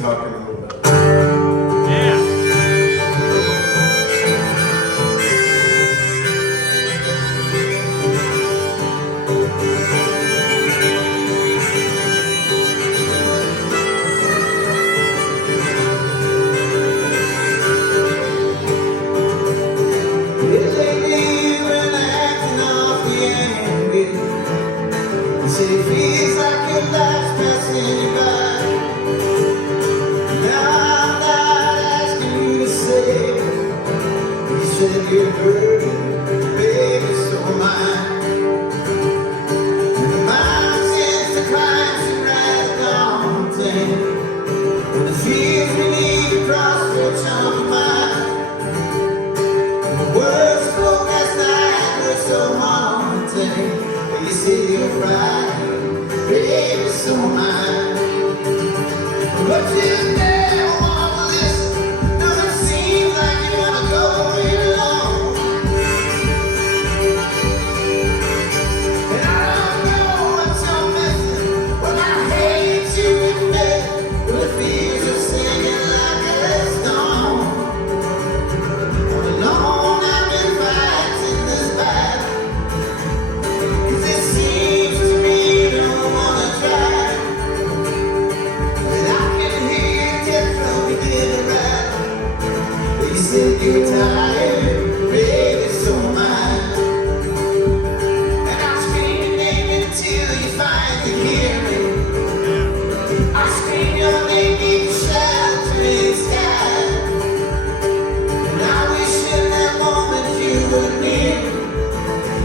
talking a little bit. It feels like your life's passing you by. Now I'm not asking you to say. You said you're hurting, baby, so am I. And the mountains, the climbs, and right daunting. And the fields we need to cross for a charm of mine. And the words spoke last night were so haunting. You said you're right, baby, so am I. But you never wanna listen. Doesn't seem like you wanna go it alone. And I don't know what you're missing. Well, I hate you admit, but it feels you're singing like a stone. All alone I've been fighting this battle. You're tired, baby, so am I. And I'll scream your name until you finally hear me. I'll scream your name deep shout to the sky. And I wish in that moment you were near.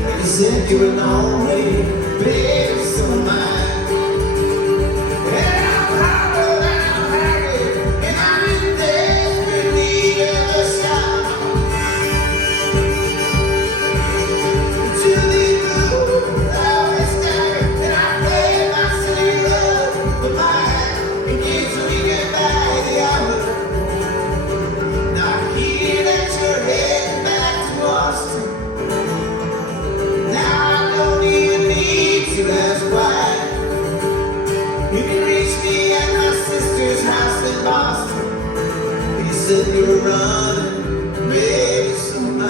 And you said you were lonely, baby, so am I. You said you were running, baby, so am I.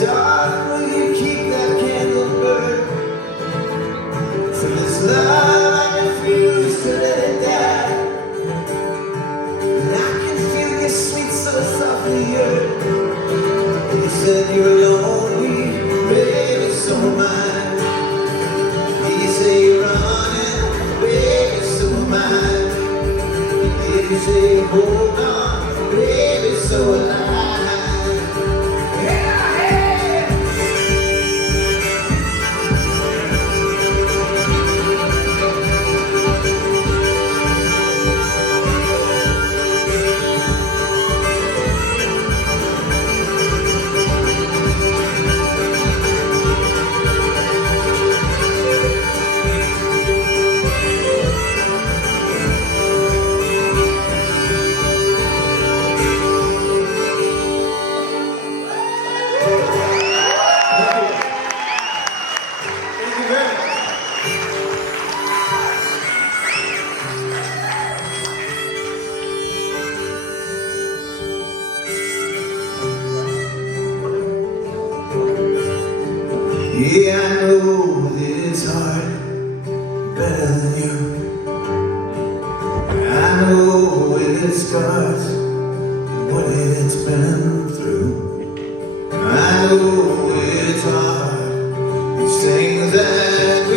Darling, will you keep that candle burning? For this love, I refuse to let it die. And I can feel your sweet soul softly yearn. You said you were lonely, baby, so am I. You say you're running, baby, so am I. You say hold on, baby, so alive. Yeah, yeah. Yeah, I know that it's hard, better than you. I know it scars what it's been through. I know it's hard, these things that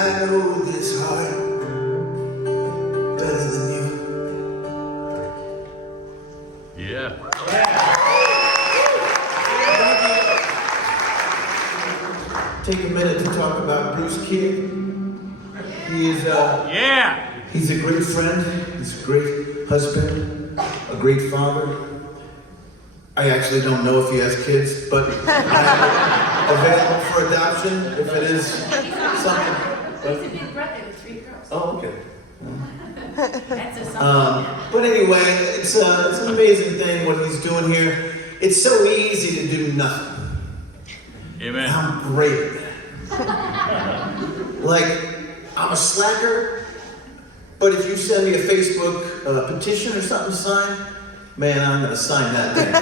I know this heart better than you. Yeah. Take a minute to talk about Bruce Kidd. He is he's a great friend, he's a great husband, a great father. I actually don't know if he has kids, but available for adoption if it is something. He's a big brother with 3 girls. Oh, okay. That's a song. But anyway, it's an amazing thing what he's doing here. It's so easy to do nothing. Amen. I'm great at that. Like, I'm a slacker, but if you send me a Facebook petition or something signed, man, I'm going to sign that thing.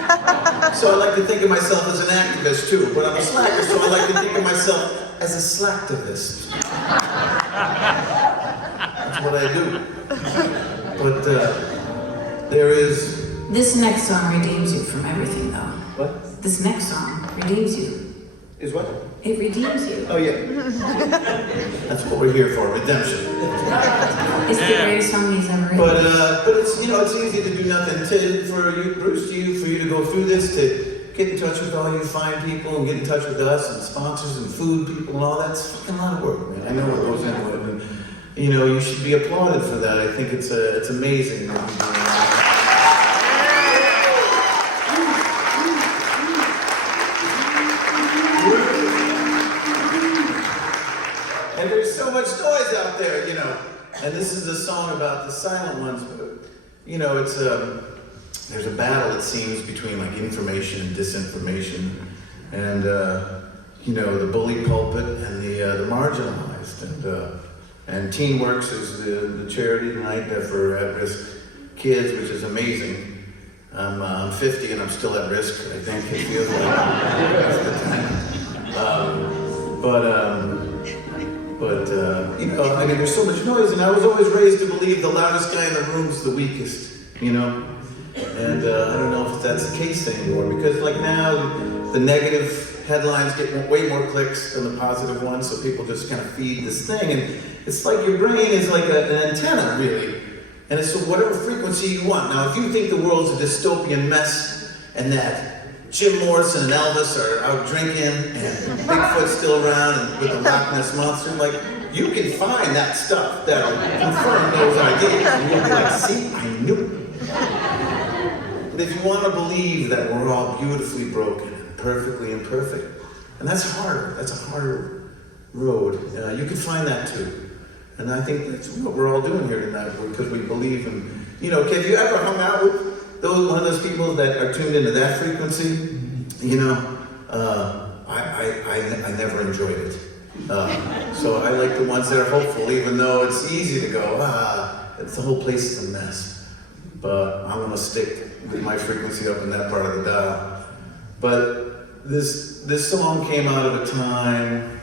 So I like to think of myself as an activist too, but I'm a slacker, so I like to think of myself as a slacktivist. That's what I do. But there is... This next song redeems you from everything, though. What? This next song redeems you. Is what? It redeems you. Oh, yeah. That's what we're here for, redemption. It's the greatest song he's ever written. But it's, you know, it's easy to do nothing. For you, Bruce, for you to go through this, to get in touch with all you fine people and get in touch with us and sponsors and food people and all that's fucking a lot of work, man. I know what goes into it. And, you know, you should be applauded for that. I think it's amazing. And there's so much noise out there, you know. And this is a song about the silent ones, but, you know, it's there's a battle, it seems, between like information and disinformation, and you know, the bully pulpit and the marginalized, and TeenWorks is the charity tonight for at-risk kids, which is amazing. I'm 50 and I'm still at risk, I think it feels like that's the time. But you know, I mean, there's so much noise, and I was always raised to believe the loudest guy in the room is the weakest, you know? And I don't know if that's the case anymore, because like now, the negative headlines get way more clicks than the positive ones, so people just kind of feed this thing, and it's like your brain is like an antenna, really. And it's whatever frequency you want. Now, if you think the world's a dystopian mess, and that Jim Morrison and Elvis are out drinking, and Bigfoot's still around, and with the Loch Ness Monster, like, you can find that stuff that'll confirm those ideas. And you'll be like, see, I knew it. But if you want to believe that we're all beautifully broken and perfectly imperfect, and that's harder, that's a harder road, you can find that too. And I think that's what we're all doing here tonight, because we believe in, you know, have you ever hung out with one of those people that are tuned into that frequency? You know, I never enjoyed it. So I like the ones that are hopeful, even though it's easy to go, it's the whole place is a mess. But I'm gonna stick with my frequency up in that part of the dial. But this song came out of a time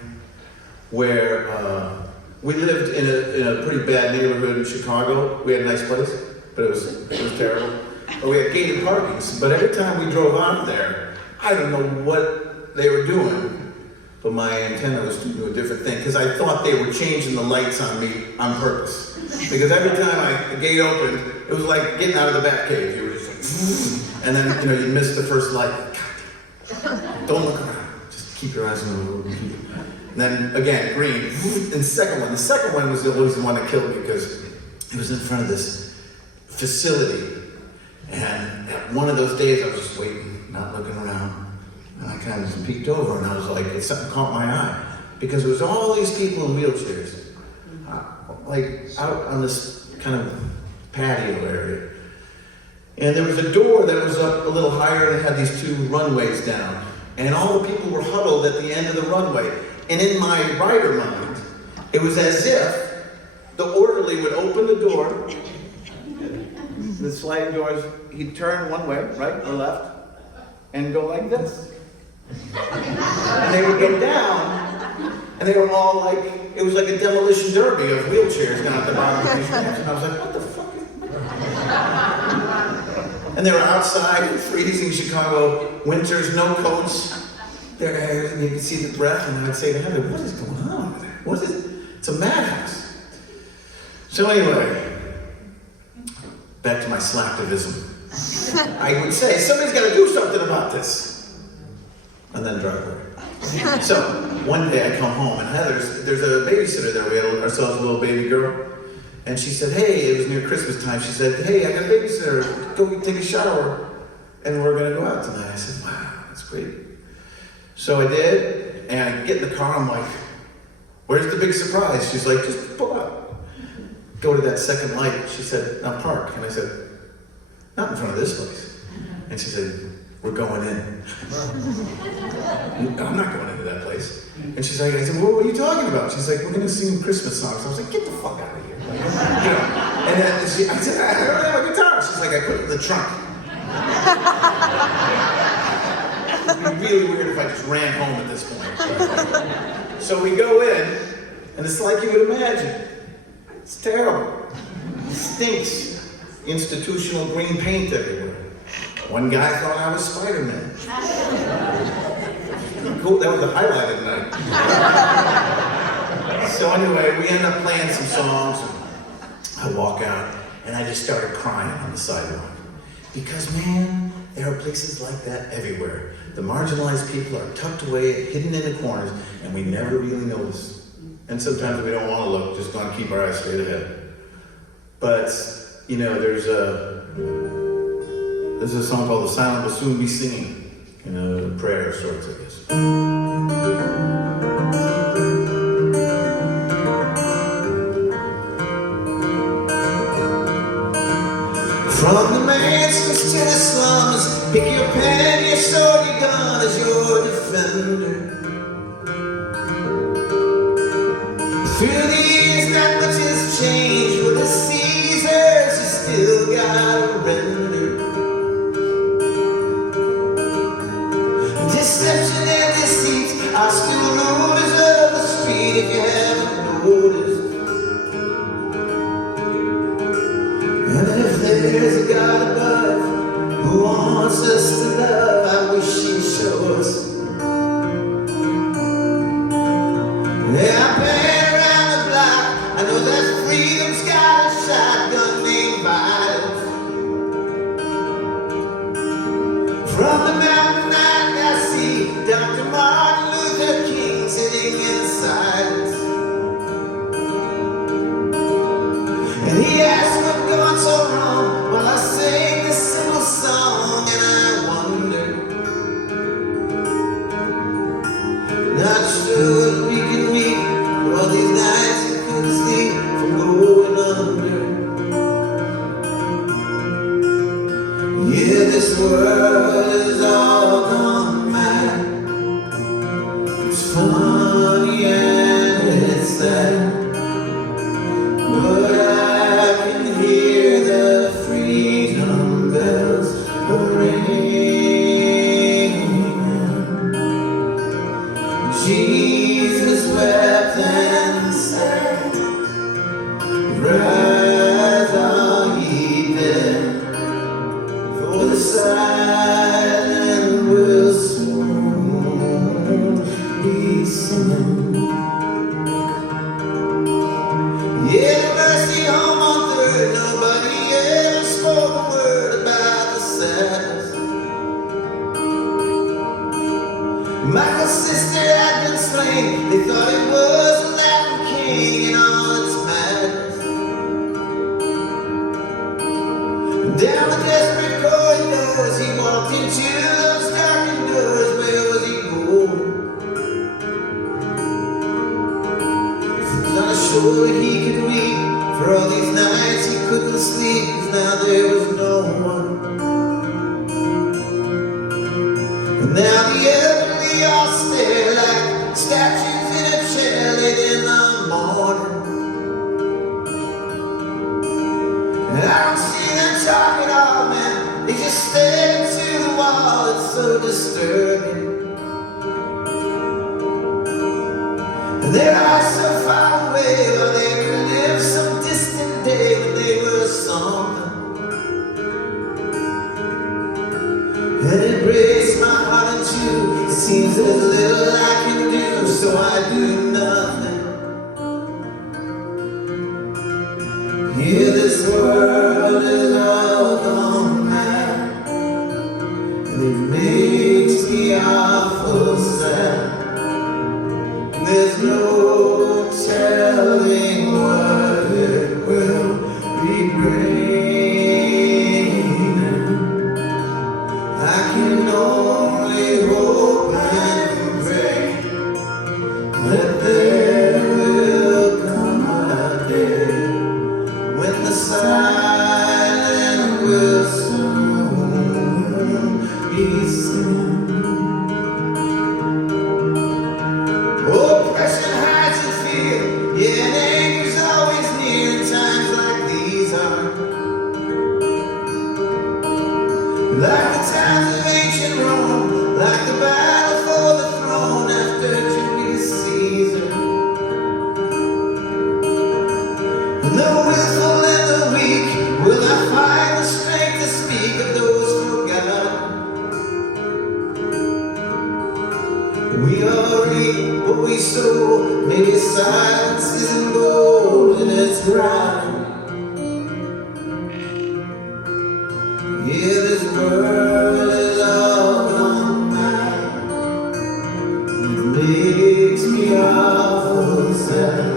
where we lived in a pretty bad neighborhood in Chicago. We had a nice place, but it was terrible. But we had gated parkings. But every time we drove out there, I don't know what they were doing, but my antenna was doing a different thing, because I thought they were changing the lights on me on purpose. Because every time the gate opened, it was like getting out of the Batcave. You were just like, and then, you know, you missed the first light. God, don't look around. Just keep your eyes on the road. And then again, green, and the second one. The second one was always the one that killed me, because it was in front of this facility. And one of those days I was just waiting, not looking around. And I kind of just peeked over, and I was like, something caught my eye. Because there was all these people in wheelchairs, like out on this kind of patio area. And there was a door that was up a little higher, and it had these 2 runways down. And all the people were huddled at the end of the runway. And in my writer mind, it was as if the orderly would open the door, the sliding doors, he'd turn one way, right or left, and go like this. And they would get down, and they were all like, it was like a demolition derby of wheelchairs down at the bottom of these ramps. And I was like, what the fuck? And they were outside in freezing Chicago winters, no coats. Their hair, and you could see the breath, and I'd say to Heather, what is going on over there? What is it? It's a madhouse. So anyway, back to my slacktivism. I would say, somebody's got to do something about this. And then drive away. So, one day I come home, and there's a babysitter there. We had ourselves a little baby girl. And she said, hey, it was near Christmas time. She said, hey, I got a babysitter. Go take a shower. And we're going to go out tonight. I said, wow, that's great. So I did, and I get in the car. I'm like, where's the big surprise? She's like, just pull up. Go to that second light. She said, now park. And I said, not in front of this place. And she said, we're going in. I'm not going into that place. And she's like, I said, well, what are you talking about? She's like, we're going to sing Christmas songs. I was like, get the fuck out of here. You know? And then I said, I don't have a guitar. She's like, I put it in the trunk. It would be really weird if I just ran home at this point. So we go in, and it's like you would imagine. It's terrible. It stinks. Institutional green paint everywhere. One guy thought I was Spider-Man. Cool, that was the highlight of the night. So anyway, we end up playing some songs. I walk out, and I just started crying on the sidewalk. Because, man, there are places like that everywhere. The marginalized people are tucked away, hidden in the corners, and we never really notice. And sometimes we don't want to look, just want to keep our eyes straight ahead. But, you know, there's a song called The Silent Will Soon Be Singing. You know, the prayer of sorts, I guess. From the mansions to the slums, pick your pen, your sword, your gun as your defender. Through the years, not much has changed. For the Caesars, you still gotta render. Deception and deceit are still rulers of the street, if you haven't noticed. And if there's a God above who wants us to love, I wish he'd show us. Yeah, I've been around the block. I know that freedom's got a shotgun named violence. From the mountain I see Dr. Martin Luther King sitting in silence. And he asked what gone so wrong while I sang this simple song, and I wonder, not sure that we can meet for all these nights you couldn't sleep from going under. Yeah, this world is all gone mad. It's funny and it's sad, but I can hear the freedom bells ringing. Jesus wept and said, rise all ye dead, for the silent will soon be singing. Yeah, the mercy home on third, nobody ever spoke a word about the sadness. Michael's sister had been slain, they thought it was a Latin king in all its madness. Down the desperate corridors, he walked into those darkened doors. Where was he going? Not sure he could weep for all these nights he couldn't sleep, 'cause now there was no one. And now the elderly all stare like statues in a chair late in the morning. And I don't see them talk at all, man. They just stare into the wall. It's so disturbing. And their eyes so far away, or they relive some distant day when they were something. And it breaks my heart in two. It seems there's little I can do, so I do nothing. ready when the silent wisdom descends. Oppression hides in fear, yeah, and anger's always near in times like these are. Like the times of ancient Rome, like the battle for the throne after Julius Caesar. The willful and the weak will not find the strength to speak of those forgotten. We all reap what we sow, maybe silence isn't gold and it's rotten. Yeah, this world is all gone mad. It makes me awful sad.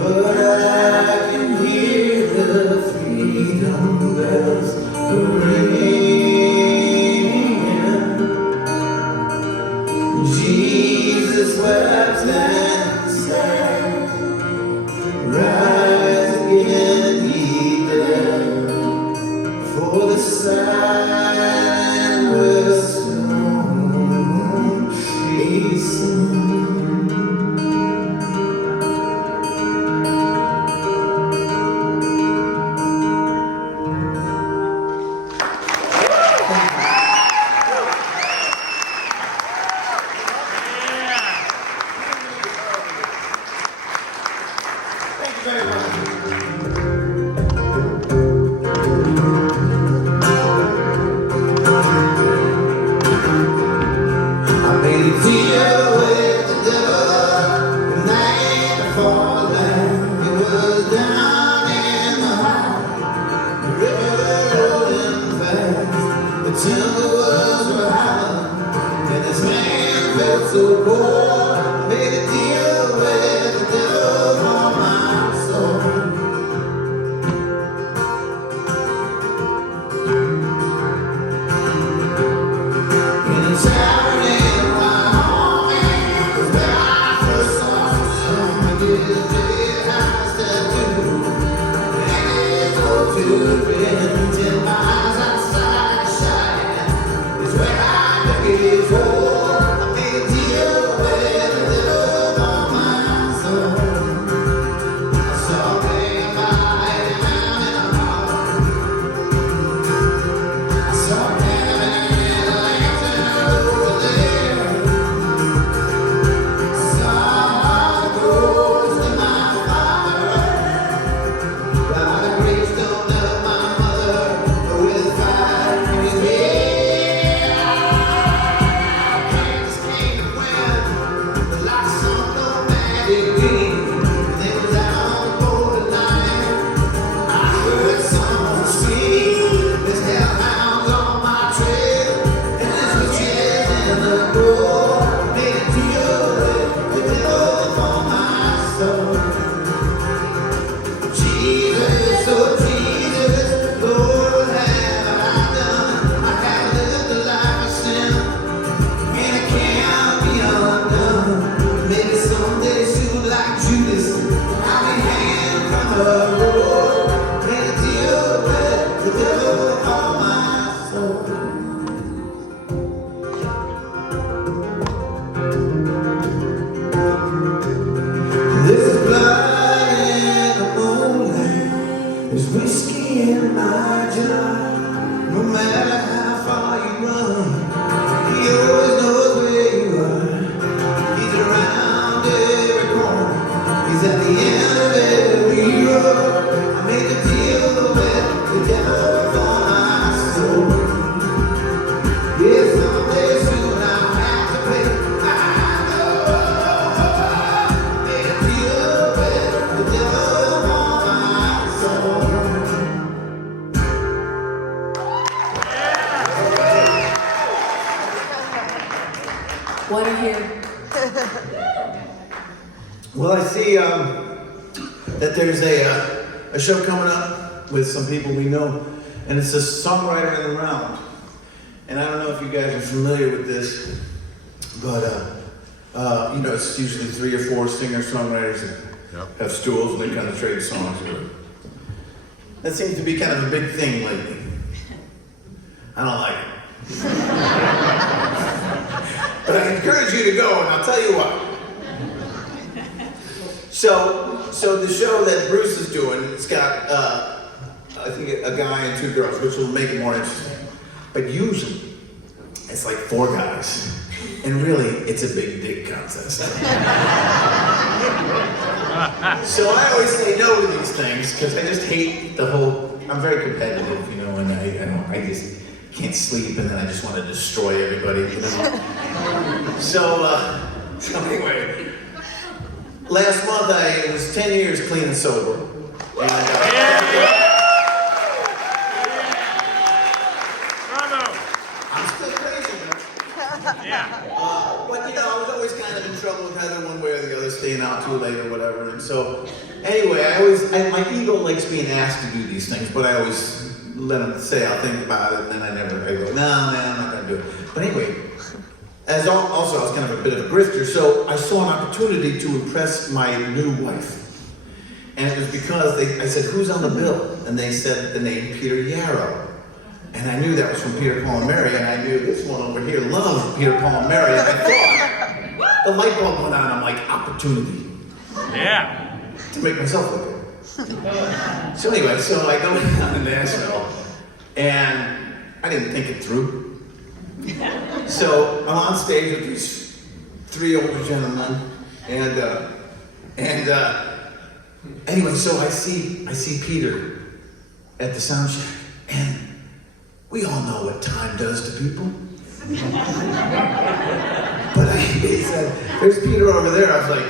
But I can hear the freedom bells ringing. Jesus wept and said, rise again, ye dead, for the silent wisdom hasten. Thank you very much. I made a deal with the devil the night before the land. It was down in the heart, the river rolling fast. The timber was howling, and this man felt so poor. I made a deal with the devil for my soul. In a tavern in Wyoming was where I first saw him. I did a big house tattoo, and his old two friends in my eyes outside shining. It's where I took his hold. I made a deal with the devil for my soul. I saw him lying down in a hollow. I saw him in a lantern over there. I saw the ghost of my father by the gravestone of my mother with fire in his head. Kansas came and went, but like some nomadic dream, they was out on the borderline. I heard someone scream, there's hellhounds on my trail, and there's witches in the grove. Made a deal with the devil for my soul. Jesus, oh Jesus, Lord, what have I done? I have lived a life of sin, and I can't be undone. Maybe someday soon, like Judas, I'll be hanging from a rope. Made a deal with the devil for my soul. There's blood in the moonlight, there's whiskey in my jar. No matter how far you run, he always knows where you are. He's around every corner, he's at the end of every road. I made a deal with the devil for my soul. Yeah, someday soon I'll have to pay. I know. Made a deal with the devil for my soul. What a year. Well, I see that there's a show coming up with some people we know, and it's a songwriter in the round. And I don't know if you guys are familiar with this, but it's usually 3 or 4 singer-songwriters that Yep. have stools and they kind of trade songs. That seems to be kind of a big thing lately. I don't like it. But I encourage you to go, and I'll tell you what. So the show that Bruce is doing, it's got, I think, a guy and 2 girls, which will make it more interesting. But usually, it's like 4 guys. And really, it's a big dick contest. So I always say no to these things, because I just hate the whole, I'm very competitive, you know, and I just can't sleep, and then I just want to destroy everybody, you know. So anyway, last month it was 10 years clean and sober. And, I'm still crazy, man. Yeah. But you know, I was always kind of in trouble with Heather one way or the other, staying out too late or whatever. And so, anyway, my ego likes being asked to do these things, but I always let them say I'll think about it, and then I go, no, man, I'm not going to do it. But anyway, also I was kind of a bit of a grifter, so I saw an opportunity to impress my new wife. And it was because I said, who's on the bill? And they said the name Peter Yarrow. And I knew that was from Peter, Paul, and Mary, and I knew this one over here loves Peter, Paul, and Mary. And I thought, the light bulb went on, I'm like, opportunity. Yeah. To make myself look good. So anyway, so I go down to Nashville, and I didn't think it through. So I'm on stage with these 3 older gentlemen, and anyway, so I see Peter at the sound check, and we all know what time does to people. But he said, there's Peter over there. I was like,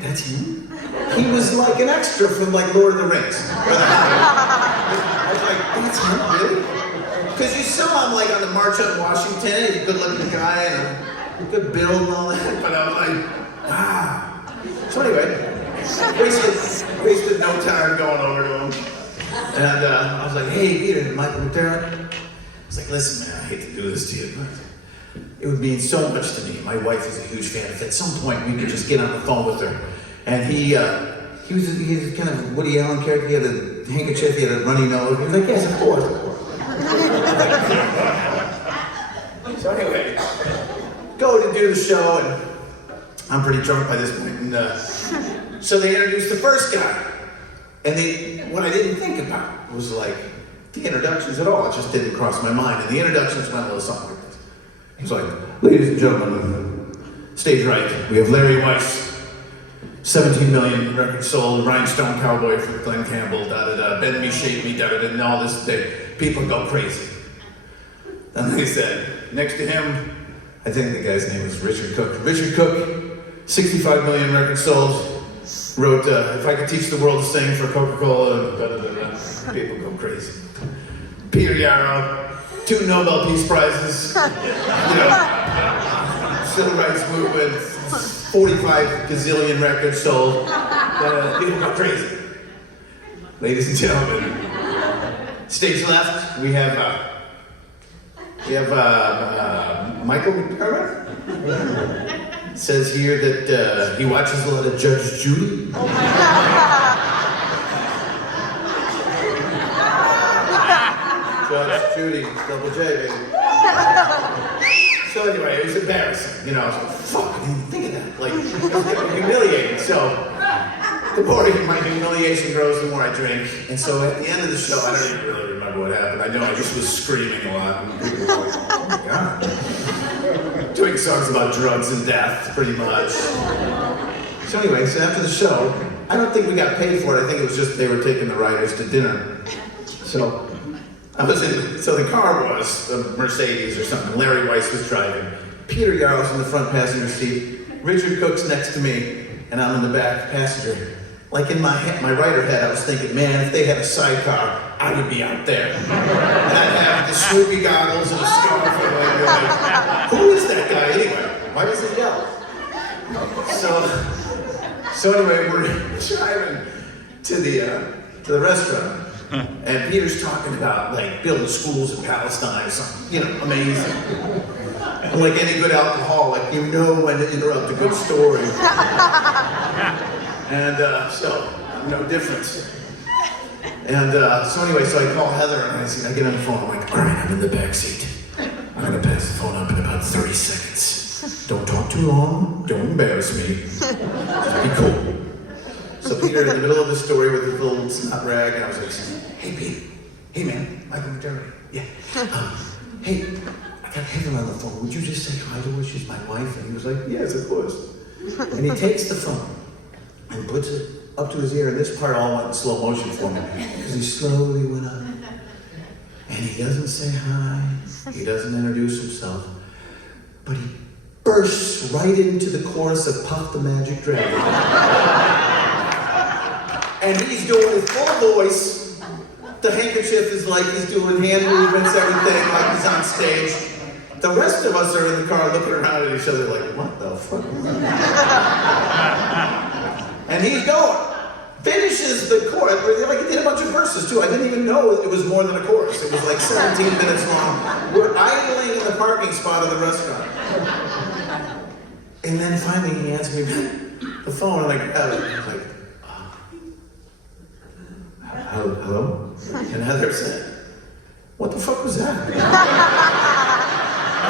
that's him? He was like an extra from like Lord of the Rings. I was like, that's him, really? Because you saw him like on the March on Washington, he's a good looking guy and a good build and all that. But I was like, wow. So anyway, wasted no time going over to him. And I was like, hey, Peter, Michael McDermott. I was like, listen, man, I hate to do this to you, but it would mean so much to me. My wife is a huge fan. If at some point we could just get on the phone with her. And he was kind of a Woody Allen character. He had a handkerchief, he had a runny nose. He was like, yes, of course. So anyway, go to do the show, and I'm pretty drunk by this point. And so they introduced the first guy. And what I didn't think about was like the introductions at all. It just didn't cross my mind. And the introductions went a little something like this. He was like, ladies and gentlemen, stage right, we have Larry Weiss, 17 million records sold, Rhinestone Cowboy for Glenn Campbell, da-da-da, Bend Me, Shape Me, da-da-da, and all this thing. People go crazy. And they said, next to him, I think the guy's name was Richard Cook. Richard Cook, 65 million records sold, wrote, if I could teach the world to sing for Coca-Cola, da-da-da-da. People go crazy. Peter Yarrow, 2 Nobel Peace Prizes, Civil Rights Movement, 45 gazillion records sold. People go crazy. Ladies and gentlemen, stage left, we have Michael McDermott. It says here that he watches a lot of Judge Judy. Judge Judy, double J, baby. So anyway, it was embarrassing. I was like, fuck, I didn't think of that. Like, it was getting humiliating. So the more my humiliation grows, the more I drink. And so at the end of the show, I don't even really remember what happened. I know I just was screaming a lot. And people were like, oh my God. Doing songs about drugs and death, pretty much. So anyway, so after the show, I don't think we got paid for it. I think it was just they were taking the writers to dinner. So the car was a Mercedes or something. Larry Weiss was driving. Peter Yarrow's in the front passenger seat. Richard Cook's next to me, and I'm in the back passenger. Like in my writer head, I was thinking, man, if they had a sidecar, I would be out there. And I'd have the Snoopy goggles and a scarf, and I'd be like, who is that guy anyway? Why does he yell? So anyway, we're driving to the restaurant. And Peter's talking about like building schools in Palestine or something, amazing. And like any good alcoholic, you know when to interrupt a good story. And so, no difference. And so anyway, so I call Heather and I get on the phone. I'm like, all right, I'm in the back seat. I'm gonna pass the phone up in about 30 seconds. Don't talk too long. Don't embarrass me. Just be cool. So Peter, in the middle of the story with his little snot rag, and I was like, hey Pete, hey man, Michael McDermott. Yeah. Hey, I got Heather on the phone. Would you just say hi to her? She's my wife. And he was like, yes, of course. And he takes the phone and puts it up to his ear, and this part all went in slow motion for me because he slowly went up. And he doesn't say hi, he doesn't introduce himself, but he bursts right into the chorus of Puff the Magic Dragon. And he's doing his full voice. The handkerchief is like he's doing hand movements, everything, like he's on stage. The rest of us are in the car looking around at each other like, what the fuck? And he's going. Finishes the chorus. Like, he did a bunch of verses too. I didn't even know it was more than a chorus. It was like 17 minutes long. We're idling in the parking spot of the restaurant. And then finally he hands me the phone, and I was like, hello? And Heather said, what the fuck was that? I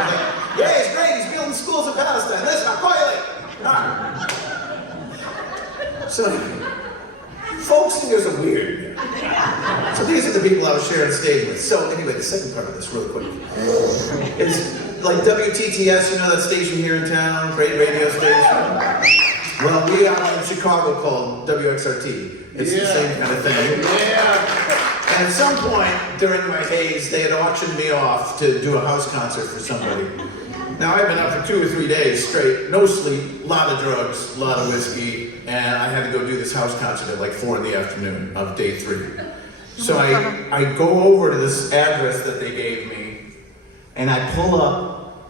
was like, yeah, it's great. He's building schools in Palestine. Listen, I'll call you later. All right. So, folk singers are weird. So these are the people I was sharing stage with. So anyway, the second part of this, real quick, is like WTTS, you know that station here in town, great radio station? Well, we are in Chicago called WXRT. It's the same kind of thing. Yeah. And at some point during my days, they had auctioned me off to do a house concert for somebody. Now, I've been up for 2 or 3 days straight, no sleep, a lot of drugs, a lot of whiskey, and I had to go do this house concert at like 4 in the afternoon of day 3. So I go over to this address that they gave me, and I pull up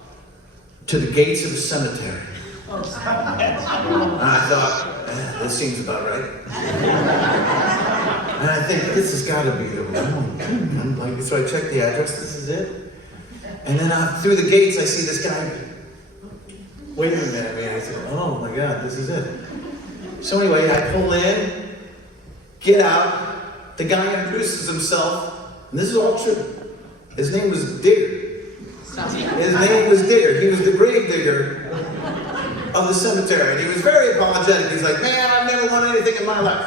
to the gates of the cemetery. And I thought, this seems about right. And I think, this has got to be the one. Like, so I check the address, this is it. And then through the gates, I see this guy. Wait a minute, man. I said, oh my God, this is it. So anyway, I pull in, get out. The guy introduces himself, and this is all true. His name was Digger. His name was Digger. He was the grave digger of the cemetery. And he was very apologetic. He's like, man, I've never won anything in my life.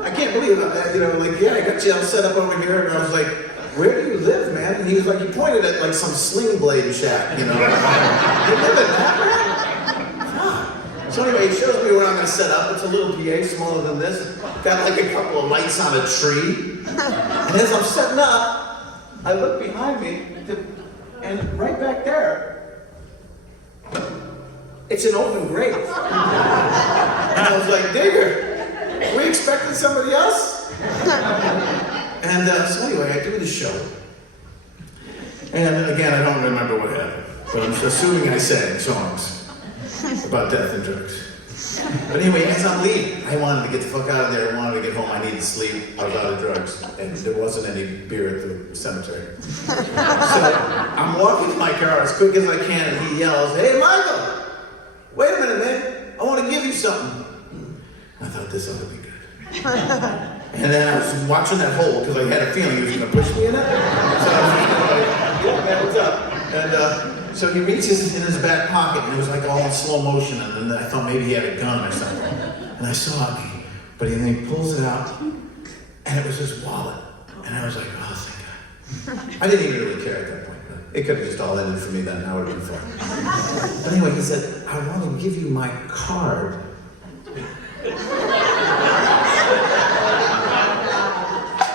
I can't believe it. You know, like, yeah, I got you all set up over here. And I was like, where do you live, man? And he was like, he pointed at like some sling blade shack, you know. You live in that, man? So anyway, he shows me where I'm gonna set up. It's a little PA, smaller than this. Got like a couple of lights on a tree. And as I'm setting up, I look behind me, and right back there, it's an open grave. And I was like, Digger, we expecting somebody else? And so anyway, I do the show. And again, I don't remember what happened. But I'm assuming I sang songs about death and drugs. But anyway, as I'm leaving, I wanted to get the fuck out of there. I wanted to get home. I needed sleep. I was out of drugs. And there wasn't any beer at the cemetery. So I'm walking to my car as quick as I can, and he yells, hey, Michael! Wait a minute, man. I want to give you something. I thought this ought to be good. And then I was watching that hole because I had a feeling he was going to push me in it. So I was like, yeah, man, what's up? And so he reaches in his back pocket, and it was like all in slow motion, and then I thought maybe he had a gun or something. And I saw it, but then he pulls it out, and it was his wallet. And I was like, oh, thank God. I didn't even really care at that point. It could have just all ended for me then. I would have been fine. But anyway, he said, I want to give you my card.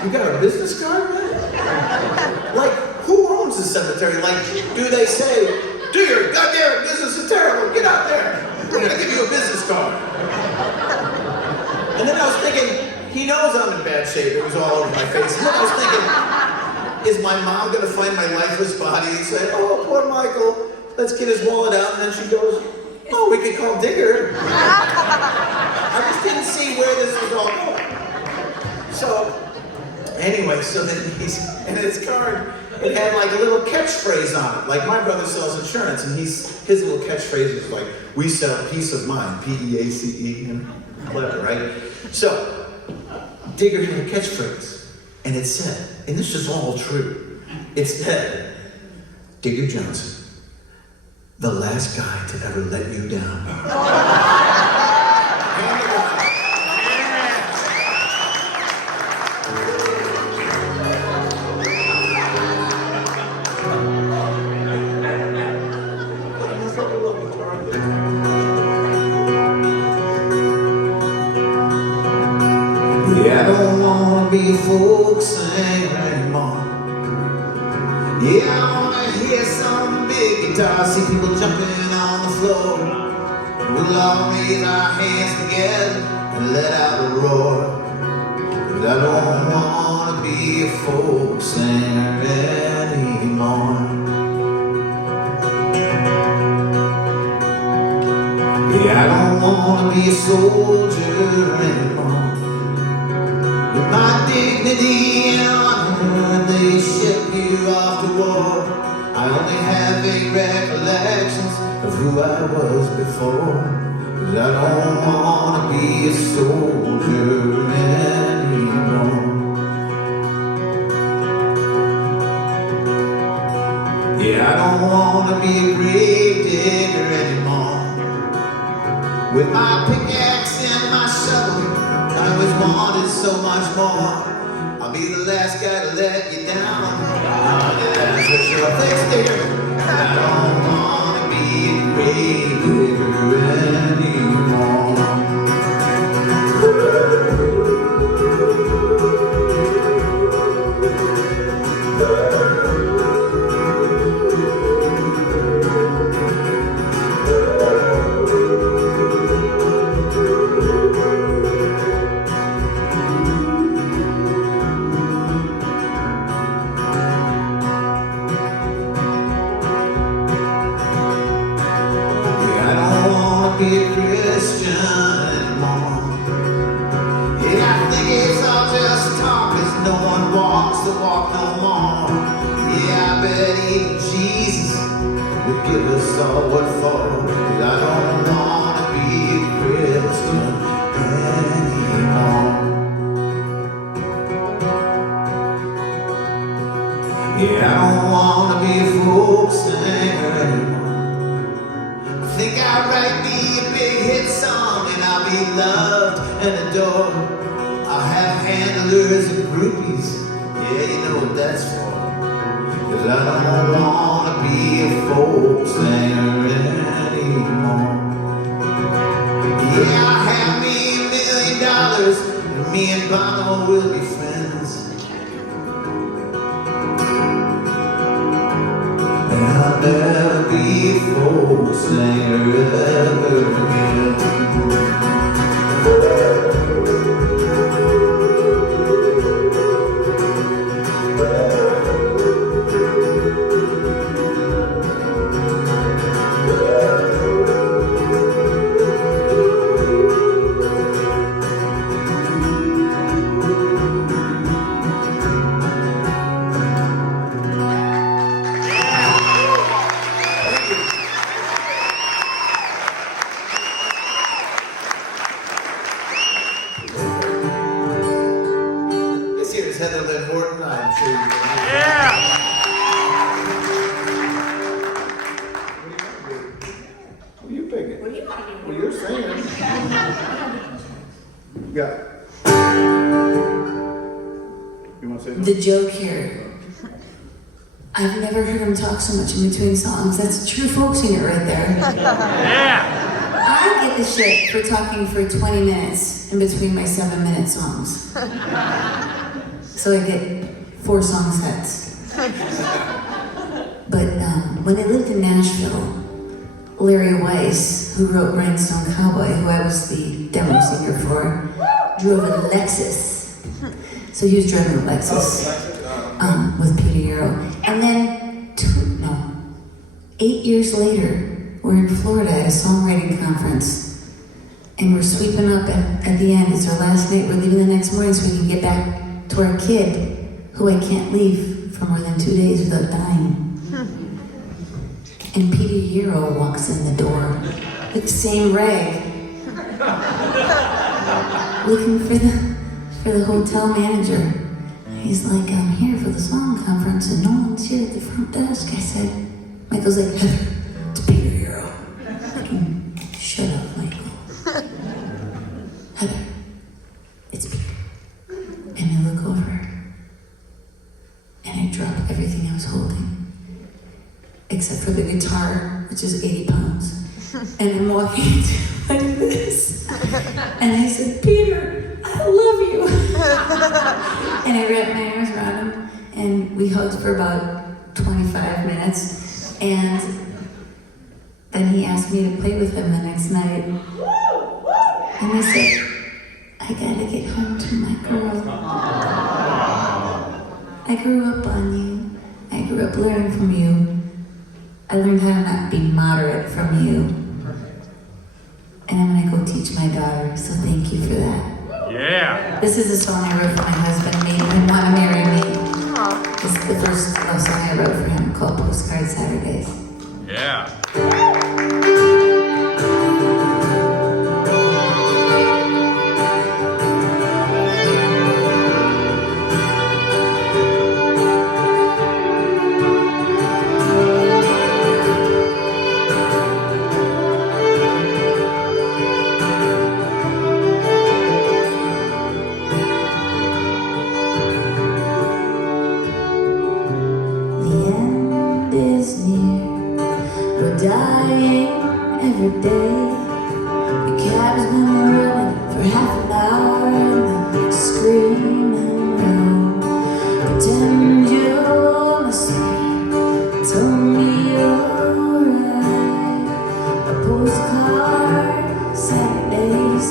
You got a business card, man? Like, who owns the cemetery? Like, do they say, do your goddamn business is terrible, get out there. We're gonna give you a business card. And then I was thinking, he knows I'm in bad shape. It was all over my face. And then I was thinking, is my mom gonna find my lifeless body and say, oh, poor Michael, let's get his wallet out. And then she goes, oh, we could call Digger. I just didn't see where this was all going. So, anyway, so then in his card, it had like a little catchphrase on it. Like, my brother sells insurance, and his little catchphrase is like, we sell peace of mind, P-E-A-C-E. Clever, right? So, Digger had a catchphrase, and it said, and this is all true, it said, Digger Johnson, the last guy to ever let you down. Yeah, I don't wanna be a folk singer anymore. Yeah, I wanna hear some big guitar, see people jumping on the floor. We'll all raise our hands together and let out a roar. But I don't wanna be a folk singer anymore. Yeah, I don't wanna be a soldier anymore. With my dignity and honor, when they ship you off to war, I only have vague recollections of who I was before. 'Cause I don't wanna be a soldier anymore. Yeah, I don't wanna be a grave digger anymore. With my pickaxe and my shovel, I always wanted so much more. I'll be the last guy to let you down. Oh, that's for sure. Thanks, Digger. I don't wanna be a grave digger anymore. Be a Christian anymore. Yeah, I think it's all just talk, 'cause no one walks the walk no more. Yeah, I bet even Jesus would give us all what for. 'Cause I don't wanna be a Christian anymore. Yeah, I don't wanna be a folk singer anymore. Think I'll write me a big hit song and I'll be loved and adored. I'll have handlers and groupies, yeah, you know what that's for. 'Cause I don't wanna be a folk singer anymore. Yeah, I'll have me $1 million and me and Bono will be friends. And I'll never be a folk singer ever again. Horton, I'm sure you know. Yeah. What are you picking? What do you want to do? Well, you're singing. Yeah. You want to say something? The joke here. I've never heard him talk so much in between songs. That's a true folk singer right there. Yeah. I get the shit for talking for 20 minutes in between my 7-minute songs. So I get 4 song sets. But when I lived in Nashville, Larry Weiss, who wrote Rhinestone Cowboy, who I was the demo singer for, drove a Lexus. So he was driving a Lexus with Peter Euro. And then 8 years later, we're in Florida at a songwriting conference. And we're sweeping up at the end. It's our last night. We're leaving the next morning so we can get back to our kid, who I can't leave for more than 2 days without dying. And Peter Euro walks in the door with the same rag. looking for the hotel manager. He's like, I'm here for the song conference and no one's here at the front desk. I said, Michael's like, Heather, it's Peter Hero. Shut up, Michael. Heather, it's Peter. And I look over and I drop everything I was holding, except for the guitar, which is 80 pounds. And I'm walking like this. And I said, Peter, I love you. And I wrapped my arms around him, and we hugged for about 25 minutes. And then he asked me to play with him the next night. And I said, I gotta get home to my girl. I grew up on you. I grew up learning from you. I learned how to not be moderate from you. And I'm gonna go teach my daughter, so thank you for that. Yeah. This is a song I wrote for my husband, Made Him Want to Marry Me. This is the first love song I wrote for him, called Postcard Saturdays. Yeah. Dying every day. The cab's been running for half an hour and the screaming rain. Pretend you're asleep. Tell me you're right. A postcard Saturdays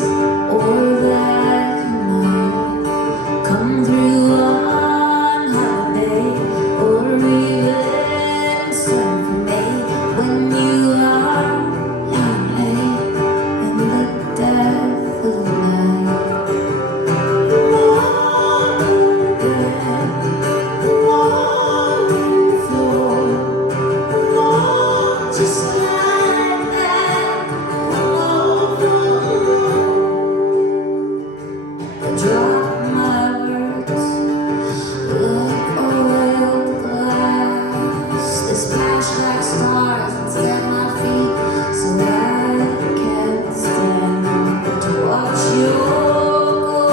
or that you might come through on holiday or even start for me. When you are late in the death of the night, just like that. I drop my words like oiled glass. They splash like stars and set my feet so I can't stand to watch you go,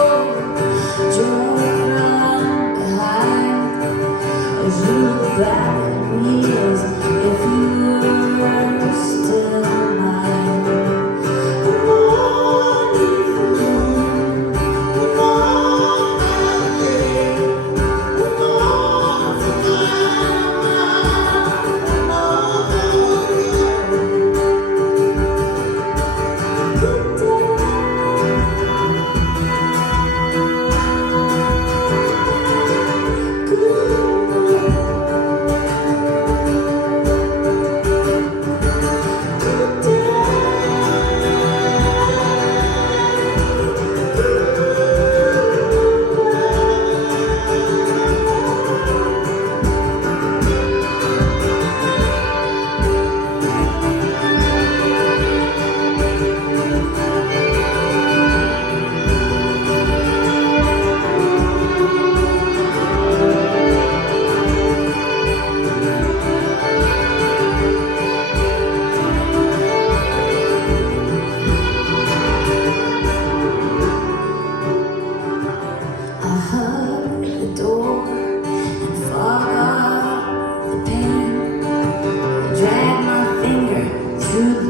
drag from behind as you look back at me as if you were still mine.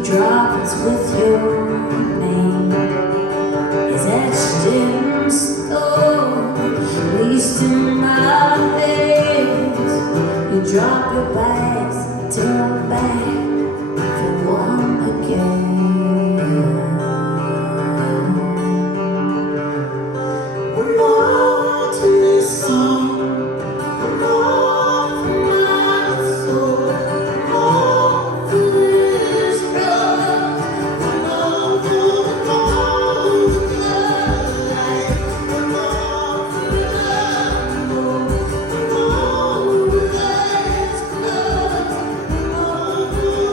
Droplets with your name is etched in stone, at least in my veins. You drop your bags and turn back for one again. We're more to this song, we're more for my soul, more for this road, we're more for the cold, the light, we're more for love, we're more for life's blood, we're more for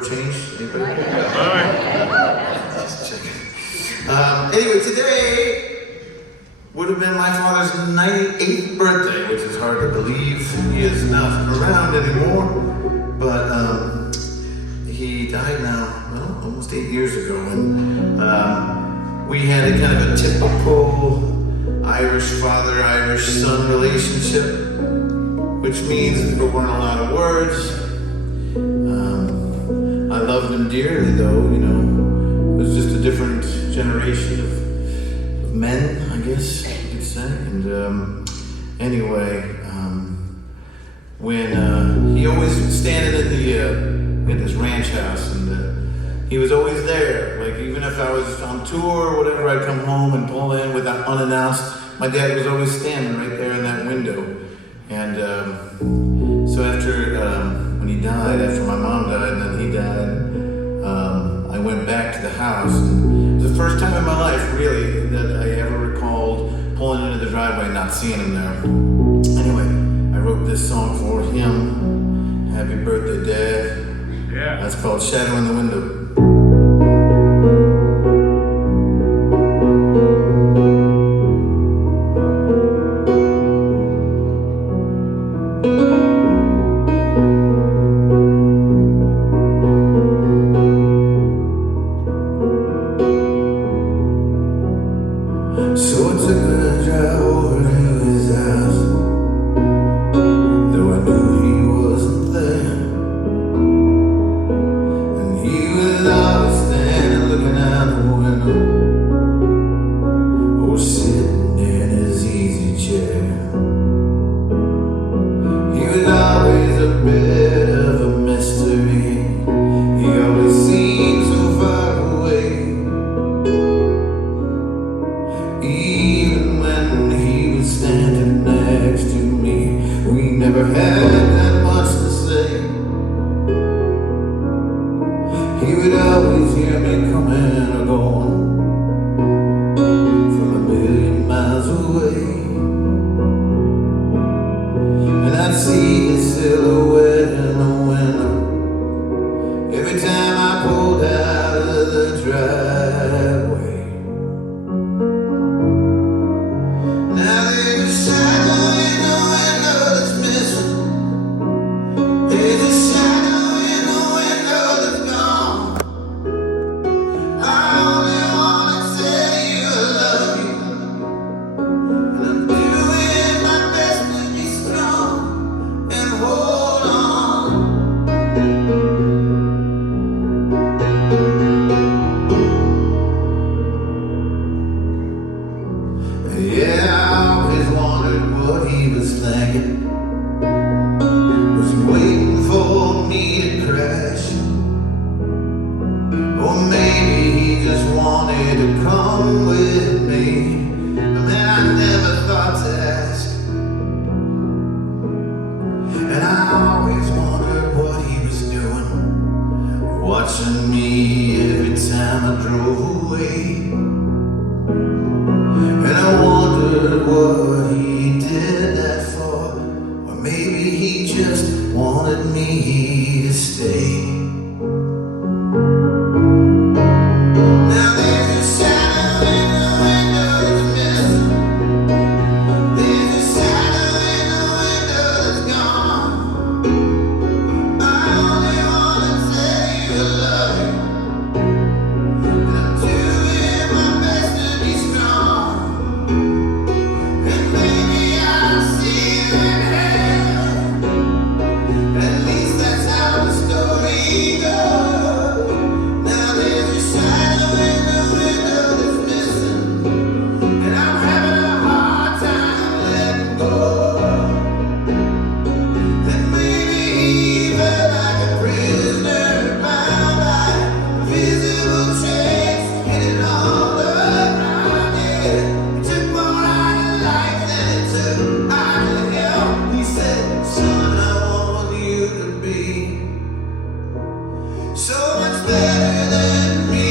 ever changed? Anybody? All right. Just checking. Anyway, today would have been my father's 98th birthday, which is hard to believe. He is not around anymore, but he died now, well, almost 8 years ago. And we had a kind of a typical Irish father, Irish son relationship, which means there weren't a lot of words. I loved him dearly, though, you know. It was just a different generation of men, I guess you could say. And anyway, when he always was standing at this ranch house, and he was always there. Like, even if I was on tour or whatever, I'd come home and pull in without unannounced. My dad was always standing right there in that window. And so after when he died, after my mom died and then he died, I went back to the house. And it was the first time in my life, really, that I ever recalled pulling into the driveway and not seeing him there. Anyway, I wrote this song for him. Happy birthday, Dad. Yeah. That's called Shadow in the Window. So I took a drive over to his house, though I knew he wasn't there. And he was always standing looking out the window, or sitting in his easy chair. He was always a bit of a mystery. He always seemed so far away. Even when he was standing next to me, we never had that much to say. He would always hear me coming or going from a million miles away. And I'd see his silhouette in the window every time I pulled out of the driveway. Now there's a shadow in the window that's missing. There's a shadow in the window that's gone. I only wanna tell you I love you, and I'm doing my best to be strong and hold on. Yeah, I always wondered what he was thinking. Was he waiting for me to crash? Or maybe he just wanted to come with me. But man, I never thought to ask. And I always wondered what he was doing, watching me every time I drove away. And I wondered what he did that for, or maybe he just wanted me to stay. Now there's a shadow in the window that's missing. There's a shadow in the window that's gone. I only wanna tell you I love you, and I'm doing my best to be strong. And maybe I'll see you in heaven. At least that's how the story goes. Now there's a shadow in the window that's missing, and I'm having a hard time letting go. And maybe he felt like a prisoner bound by invisible chains, hidden all around. Yeah, it took more out of life than it took out of hell. He said, son, I want you to be so much better than me.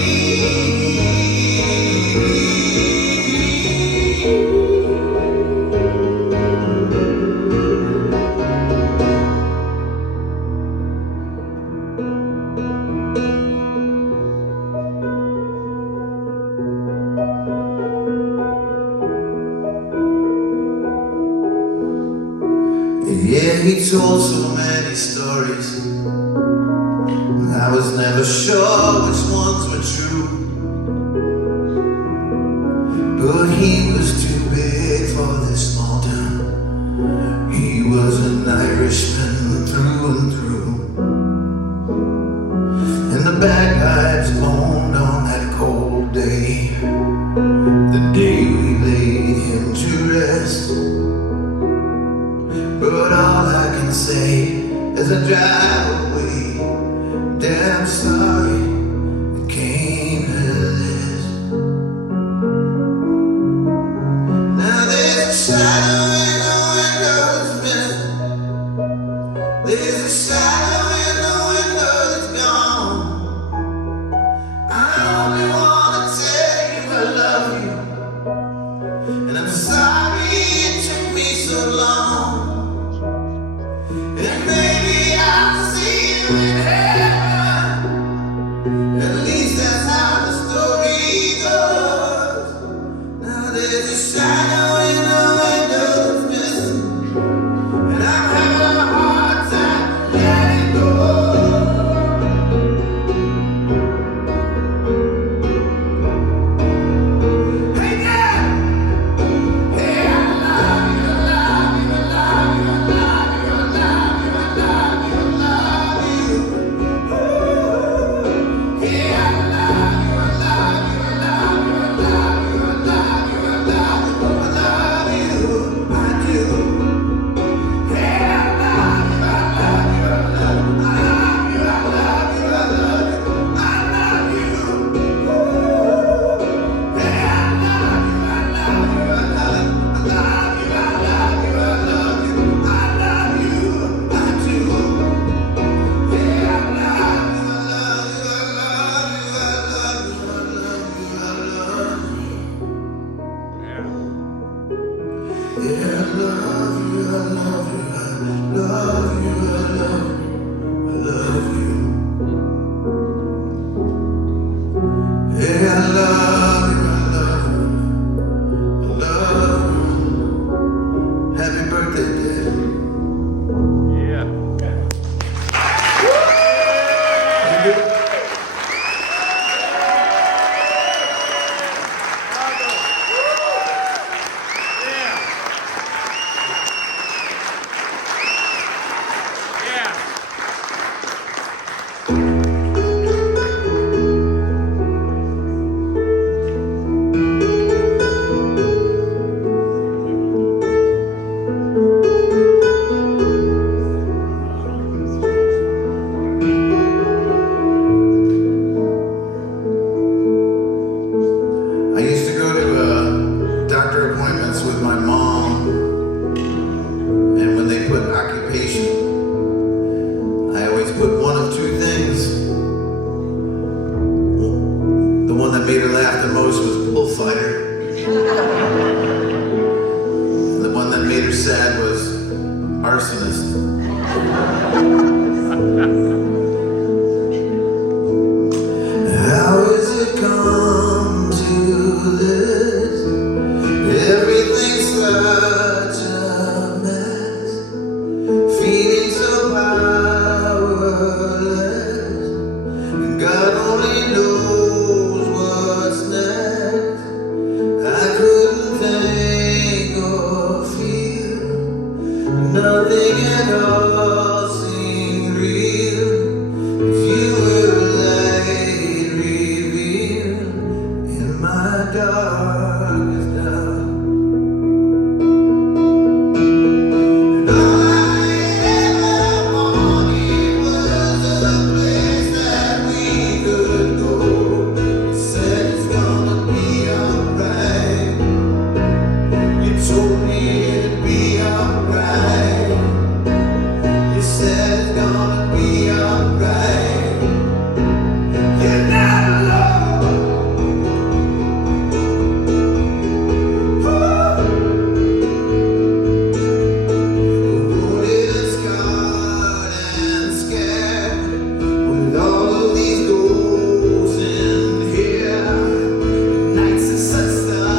Yeah, he told so many stories. I was never sure which ones were true. But he was too big for this small town. He was an Irishman through and through. And the bagpipes moaned on that cold day, the day we laid him to rest. But all I can say as I drive away, damn sorry it came to this. Now there's a shadow in the window that's missing. There's a shadow in the window that's gone. I only wanna tell you I love you, and I'm sorry it took me so long. And maybe I'll see you in heaven. At least that's how the story goes. Now there's a shadow in the window that's missing, and I'm having a hard time letting go. Hey Dad! Hey, I love you, I love you, I love you, I love you, I love you, I love you, I love you. Ooh. Hey, I love you, I love you, I love you, I love you, I love you, I love you, I love you, I do. Hey, I love you, I love you, I love you, I love you, I love you, I love you, I love you. Ooh. Hey, I love you, I love you, I love you, I love you, I love you, I love you, I love you, I do. Hey, I love you, I love you, I love you, I love you, I love you, I love you. Yeah. Yeah, I love you, I love you, I love you, I love you, I love you. Yeah, I love you, I love you, I love you. Happy birthday, Dad. Yeah. Yeah. I used to go to doctor appointments with my mom, and when they put occupation, I always put one of two things. The one that made her laugh the most was bullfighter. The one that made her sad was arsonist. How has it come to this? Everything's such a mess. Feeling so powerless. God only knows what's next. I couldn't think or feel. Nothing at all seemed real. You were light revealed in my darkest hour. And all I ever wanted was a place that we could go. You said it's gonna be alright. You told me it'd be alright. You said it's gonna be alright. You're not alone. Wounded and scarred and scared, with all of these ghosts in here, nights of such suffering.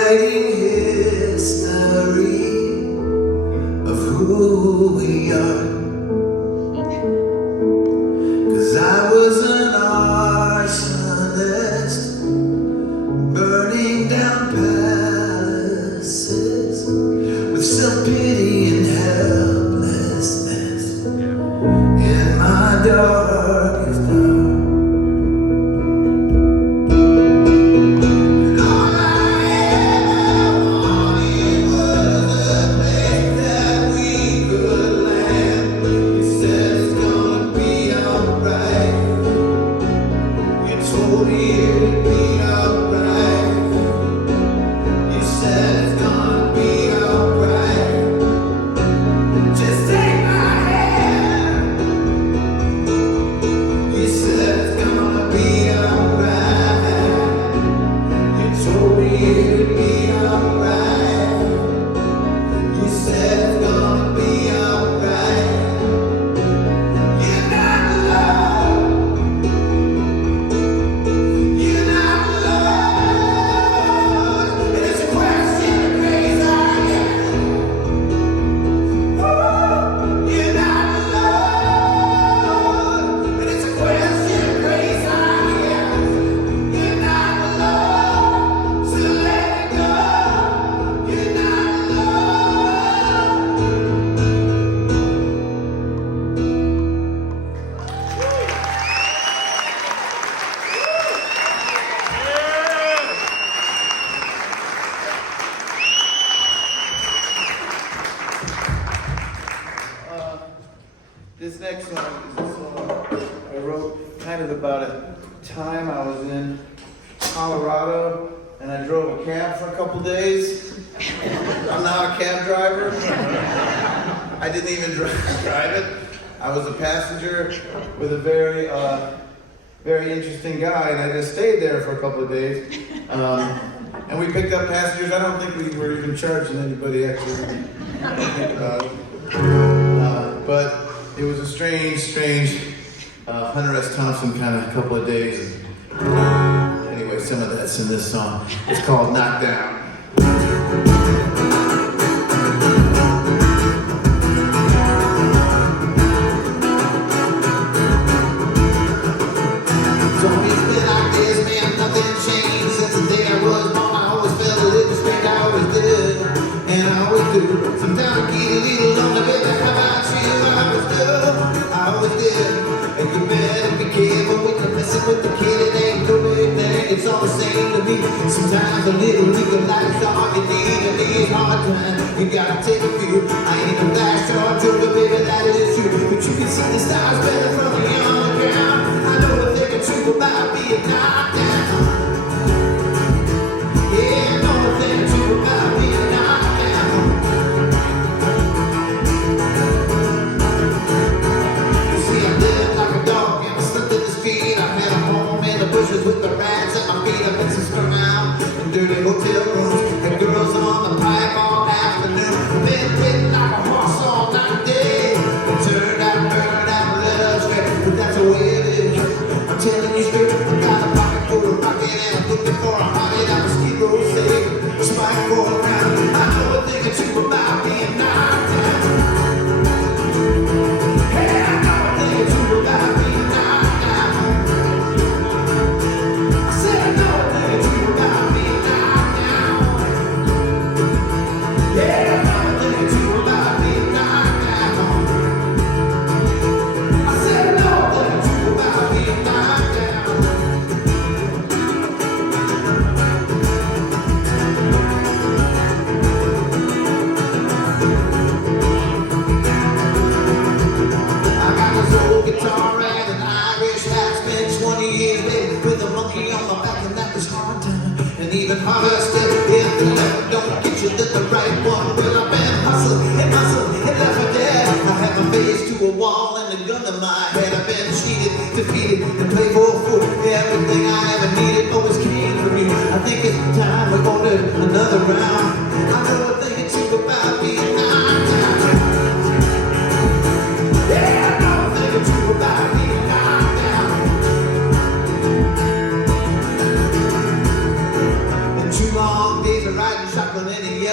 writing history of who we are. 'Cause I was an arsonist, burning down palaces with self-pity and helplessness in my darkest hour. And all I ever wanted was a place that we could land. You said it's gonna be alright. You told me it'd be alright. You said it's gonna be alright. Just take my hand. You said it's gonna be alright. You told me it'd be alright. You said it's gonna be alright. You're not alone. You're not alone. And it's a question of grace I ask. You're not alone. And it's a question of grace I ask. You're not alone. So let it go. You're not alone. This next song is a song I wrote kind of about a time I was in Colorado and I drove a cab for a couple days. I'm not a cab driver. I didn't even drive it. I was a passenger with a very, very interesting guy, and I just stayed there for a couple of days. And we picked up passengers. I don't think we were even charging anybody actually. I don't think about it. But it was a strange Hunter S. Thompson kind of couple of days. Anyway, some of that's in this song. It's called Knockdown. It's always been like this, man, nothing changed since the day I was born. I always felt a little strange, I always did, and I always do. Sometimes I get a little lonely, baby, how about you? I always did, and you better be careful when you're messing with the kid. It ain't no big thing, it's all the same to me. Sometimes a little legal life's all you need, and these hard times, you gotta take a few. I ain't a flash or joker, baby, that is true, but you can see the stars better from the underground. I know a thing or two about being knocked down. Yeah, I know a thing or two about being knocked down. You see, I live like a dog and I slept in the street. I had a home in the bushes with the rats at my feet. I've been swim around in dirty hotel rooms and girls on the pipe all afternoon. Been bitten like a horse all night day. Turned out, burned out, let us straight, but that's the way it is. I'm telling you straight, I got a pocket full of rocket and I'm looking for a hobby that was Skid Row safe. Spike for a round. I know a thing or two about being knocked down. Hey, I know a thing or two about being knocked down. I said I know a thing or two about being knocked down. Yeah, I know a thing or two about being knocked down. I said I know a thing or two about being knocked down.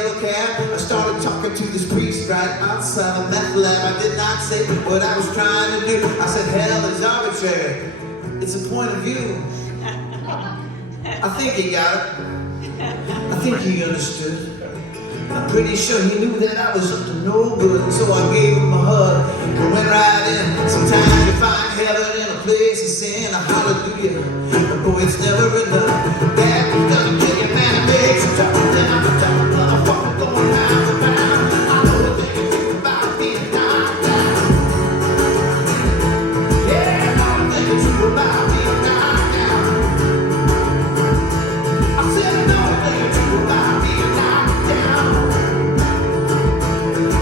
yellow cab. I started talking to this priest right outside the meth lab. I did not say what I was trying to do. I said, hell is arbitrary. It's a point of view. I think he got it. I think he understood. I'm pretty sure he knew that I was up to no good, and so I gave him a hug and went right in. Sometimes you find heaven in a place of sin, a hallelujah. But boy, it's never enough. That doesn't kill you, man. It makes you tough. Then I'm a tough motherfucker going round and round. I know a thing or two about being knocked down. Yeah, I know a thing or two about being knocked down. I said I know a thing or two about being knocked down.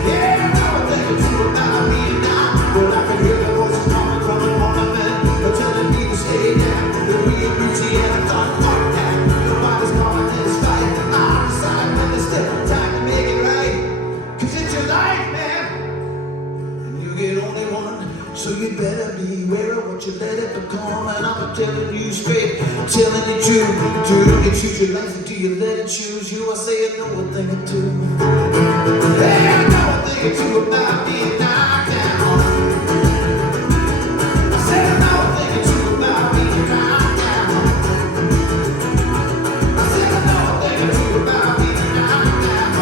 Yeah, I know a thing or two about being knocked down. Well, I can hear the voices coming from the woman, telling me to stay down. The real beauty and I thought, fuck that. Nobody's calling this fight. I decide when it's still time to make it right. 'Cause it's your life, man. And you get only one. So you better beware of what you let it become. And I'm telling you straight, telling you true. Do you choose your life or do you let it choose you? I say I know a thing or two. Hey, I know a thing or two about being knocked down. I said I know a thing or two about being knocked down. I said I know a thing or two about being knocked down.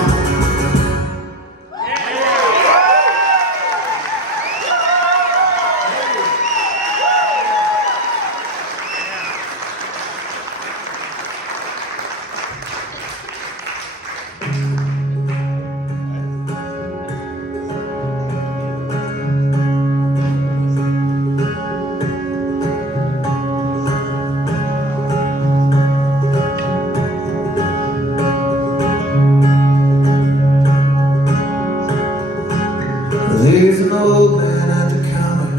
There's an old man at the counter,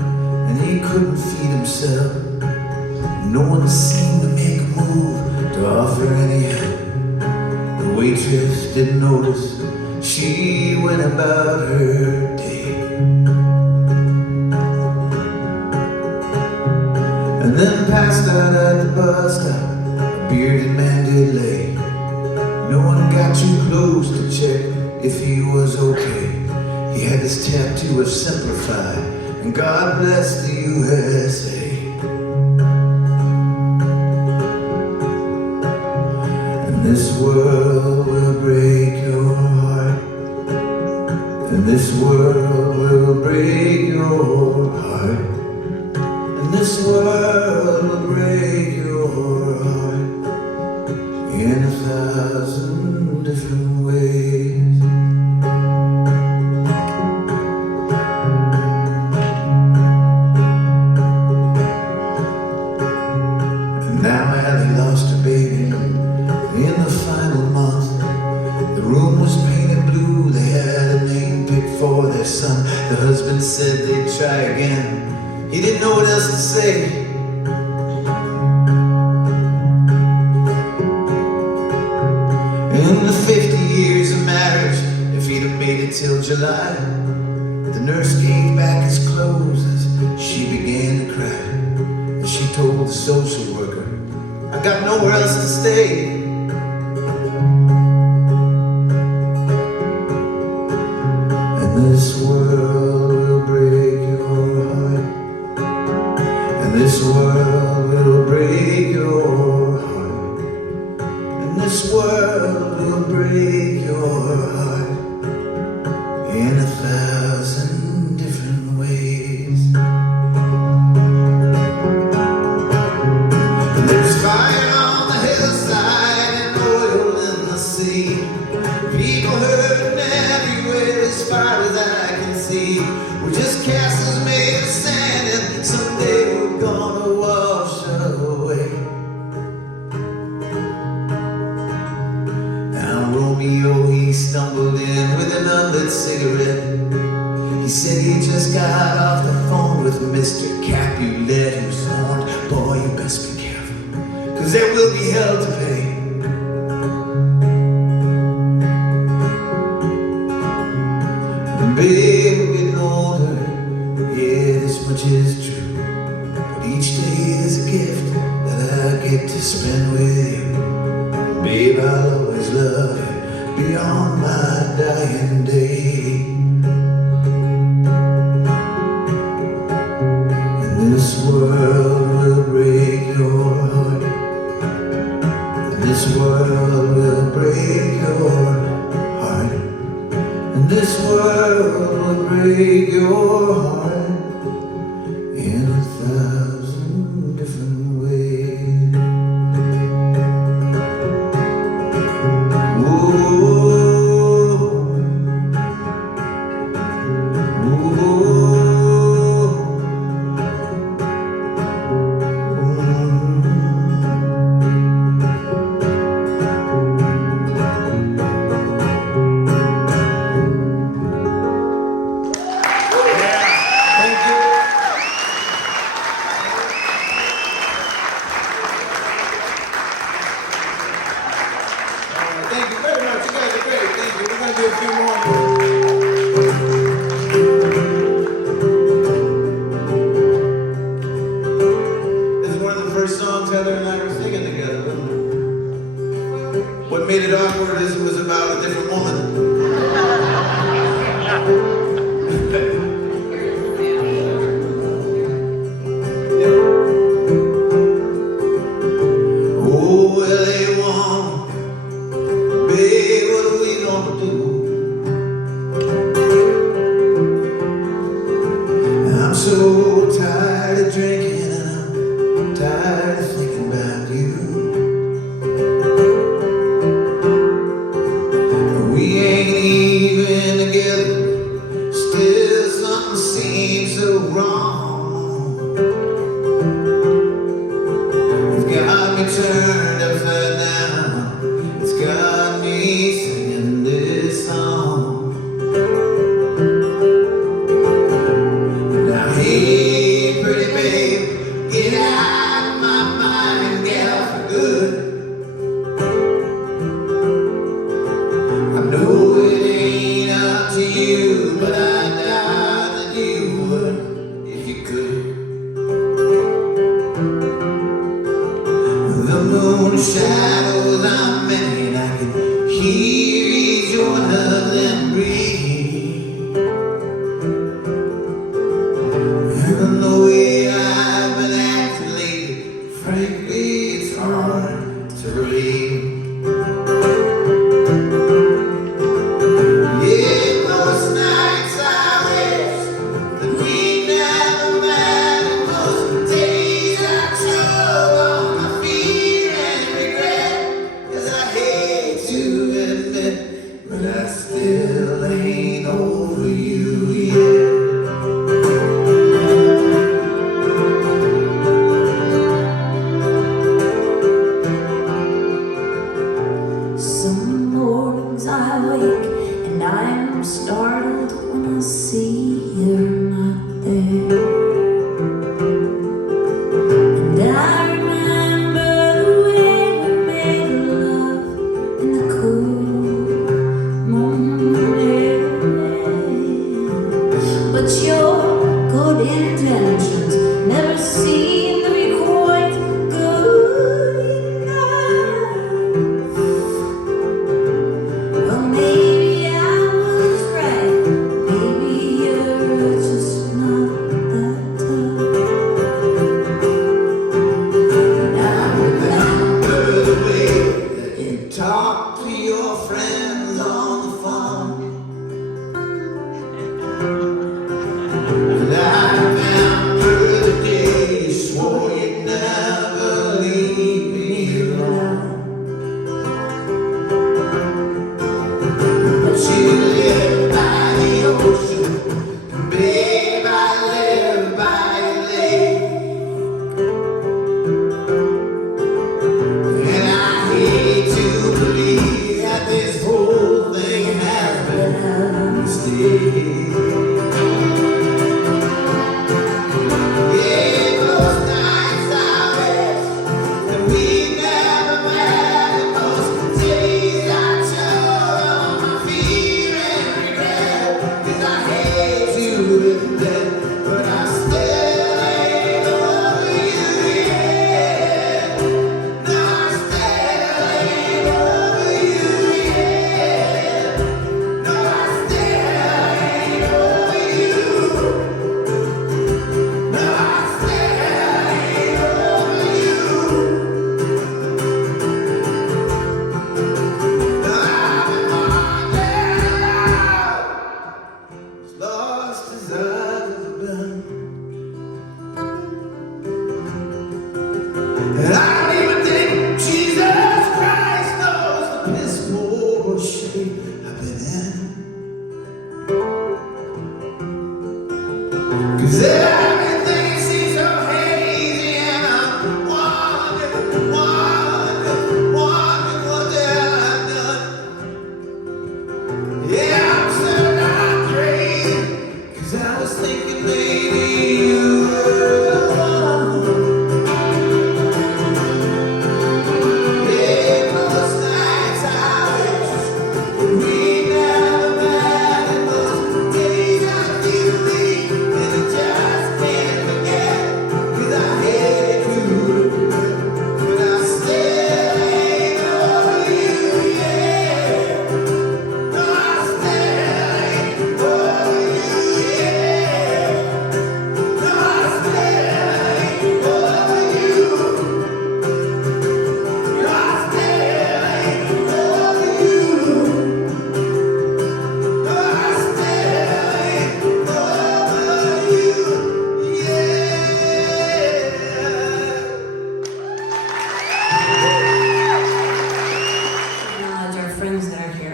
and he couldn't feed himself. No one seemed to make a move to offer any help. The waitress didn't notice, she went about her day. And then passed out at the bus stop, a bearded man did lay. No one got too close to check if he was okay. He had this tattoo of Simplify, and God bless the USA. And this world will break your heart. And this world will break your heart. And this world will break your heart in 1,000 different ways. Now Allie lost her baby in the final month. The room was painted blue, they had a name picked for their son. The husband said they'd try again, he didn't know what else to say. In the 50 years of marriage, if he'd have made it till July, the nurse gave back his clothes as she began to cry. And she told the social worker, I got nowhere else to stay. And this world will break your heart. And this world will break your heart. And this world will break your heart in 1,000 different ways. There's fire on the hillside and oil in the sea. People hurting everywhere as far as I can see. We're just castles made of sand and someday we're gonna wash away. Now Romeo, he stumbled in with an unlit cigarette. He said he just got off the phone with Mr. Capulet, who's warned, boy, you best be careful, 'cause there will be hell to pay. And babe, we're getting older, yeah, this much is true. But each day is a gift that I get to spend with you. Babe, I'll always love you, beyond my dying day. And this world will break your heart. And this world will break your heart. And this world will break your heart in 1,000 different ways. Thank you very much. You guys are great. Thank you. We're going to do a few more. This is one of the first songs Heather and I were singing together. What made it awkward is it was about a different woman. Oh, LA1, babe, what are we gonna do? And I'm so tired of drinking and I'm tired of thinking about you. We ain't even together, still something seems so wrong. It's got me turned upside down. It's got me singing this song. Now, hey, pretty babe, get out of my mind, get out for good. I know it ain't up to you, but I doubt that you would if you could. The moon shadows I'm in, I can hear your loving breathe. And the way I've been acting lately, frankly, it's hard to read. Yeah, most nights I wish that we never met, and most days I choke on my fear and regret, 'cause I hate to admit, but I still ain't over you yet. Some mornings I wake and I'm startled when I see you're not there. And I remember the way we made love in the cool morning air. But your good intentions never seem to be quite good enough. Well, maybe I was right. Maybe you're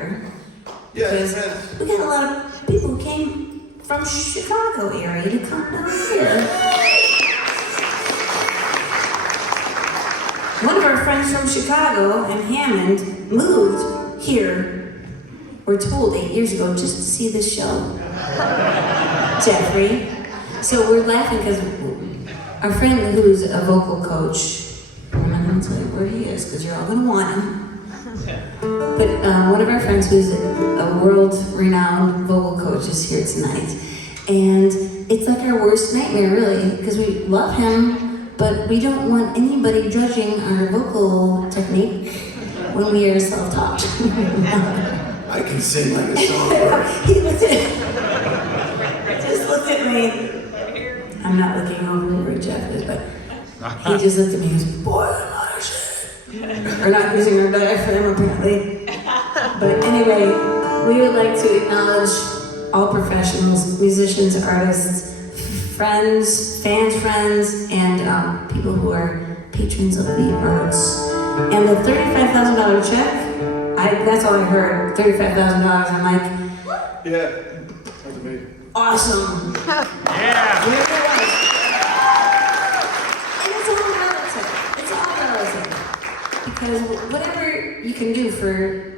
here. Yeah, Because friends. we got a lot of people who came from Chicago area to come down here. One of our friends from Chicago and Hammond moved here, we're told 8 years ago, just to see this show. Jeffrey. So we're laughing because our friend who's a vocal coach, I'm not going to tell you where he is because you're all going to want him. But one of our friends who's a world-renowned vocal coach is here tonight. And it's like our worst nightmare, really, because we love him, but we don't want anybody judging our vocal technique when we are self-taught. I can sing like a songbird. He looked at, just looked at me. I'm not looking over where Jeff is, but he just looked at me and goes, boy, I'm not a shit. We're not using our diaphragm, apparently. But anyway, we would like to acknowledge all professionals, musicians, artists, friends, friends, and people who are patrons of the arts. And the $35,000 check, that's all I heard, $35,000. I'm like, Yeah, that's amazing. awesome. Yeah. Whatever it was. And it's all relative. It's all relative. Because whatever you can do for